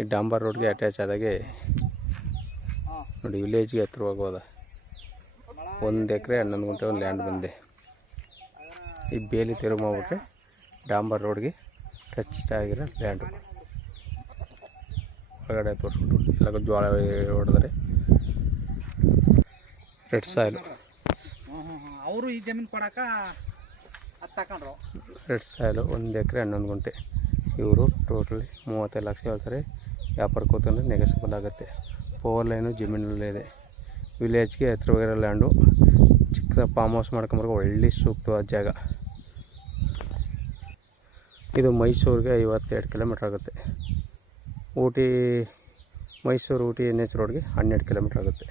ಈ ಡಾಂಬರ್ ರೋಡ್ಗೆ ಅಟ್ಯಾಚ್ ಆದಾಗೆ ನೋಡಿ ವಿಲೇಜ್ಗೆ ಹತ್ರವಾಗಿ ಹೋದ 1 ಎಕರೆ 11 ಗುಂಟೆ ಒಂದು ಲ್ಯಾಂಡ್ ಬಂದೆ. ಈ ಬೇಲಿ ತಿರುಗಿ ಮಾಡ್ಬಿಟ್ರೆ ಡಾಂಬರ್ ರೋಡ್ಗೆ ಟಚ್ ಆಗಿರೋ ಲ್ಯಾಂಡು. ಹೊರಗಡೆ ತೋರಿಸ್ಬಿಟ್ಟು ಎಲ್ಲ ಜೋಳ ಹೊಡೆದ್ರೆ ರೆಡ್ ಸಾಯಿಲು. ಅವರು ಈ ಜಮೀನು ಕೊಡಕ ತಗೊಂಡ್ರು. ರೆಡ್ ಸಾಯಿಲು 1 ಎಕರೆ 11 ಗುಂಟೆ. ಇವರು ಟೋಟಲಿ 35 ಲಕ್ಷ ಹೇಳ್ತಾರೆ. ವ್ಯಾಪಾರಕ್ಕೆ ಹೋತಂದ್ರೆ ನೆಗೆಸಬಲ್ ಆಗುತ್ತೆ. 4 ಲೈನು ಜಮೀನಲ್ಲೇ ಇದೆ. ವಿಲೇಜ್ಗೆ ಹತ್ರವಾಗಿರೋ ಲ್ಯಾಂಡು. ಚಿಕ್ಕ ಫಾರ್ಮ್ ಹೌಸ್ ಮಾಡ್ಕೊಂಬರ್ಗೆ ಒಳ್ಳೆ ಸೂಕ್ತವಾದ ಜಾಗ. ಇದು ಮೈಸೂರಿಗೆ 52 ಕಿಲೋಮೀಟ್ರ್ ಆಗುತ್ತೆ. ಮೈಸೂರು ಊಟಿ NH ರೋಡ್ಗೆ 12 ಕಿಲೋಮೀಟ್ರ್ ಆಗುತ್ತೆ.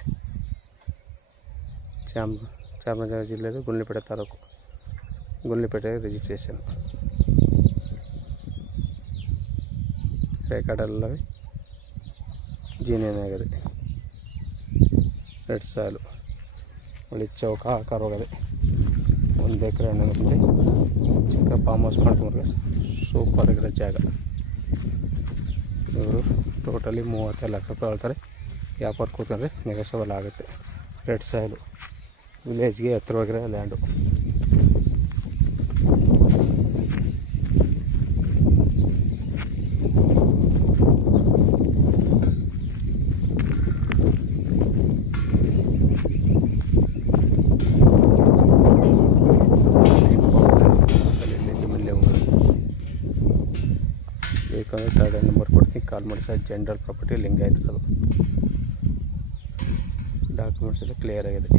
ಚಾಮರಾಜನಗರ ಜಿಲ್ಲೆದು ಗುಂಡ್ಲುಪೇಟೆ ತಾಲೂಕು. ಗುಂಡ್ಲುಪೇಟೆ ರಿಜಿಸ್ಟ್ರೇಷನ್ ರೆಕಾರ್ಡೆಲ್ಲ ಜೀನಿಯನ್ ಆಗಿದೆ. ರೆಡ್ ಸಾಯಿಲು ಒಳ್ಳೆ ಚೌಕ ಆಕಾರ ಹೋಗದೆ. 1 ಎಕರೆ 11 ಗುಂಟೆ ಚಿಕ್ಕ ಫಾರ್ಮ್ ಹೌಸ್ ಮಾಡ್ಕೊಂಡ್ರೆ ಸೂಪರ್ ಆಗಿರೋ ಜಾಗ. ಇವರು ಟೋಟಲಿ 35 ಲಕ್ಷ ರೂಪಾಯಿ ಹೇಳ್ತಾರೆ. ವ್ಯಾಪಾರ ಕೂತಂದರೆ ನೆಗೆಸಬಲ್ ಆಗುತ್ತೆ. ರೆಡ್ ಸಾಯಿಲು ವಿಲೇಜ್ಗೆ ಹತ್ರವಾಗಿರೋ ಲ್ಯಾಂಡು. ಬೇಕಂದ್ರೆ 3rd ನಂಬರ್ ಕೊಡ್ತೀನಿ, ಕಾಲ್ ಮಾಡಿ ಸರ್. ಜನರಲ್ ಪ್ರಾಪರ್ಟಿ ಲಿಂಕ್ ಆಯ್ತು. ಅದು ಡಾಕ್ಯುಮೆಂಟ್ಸ್ ಎಲ್ಲ ಕ್ಲಿಯರ್ ಆಗಿದೆ.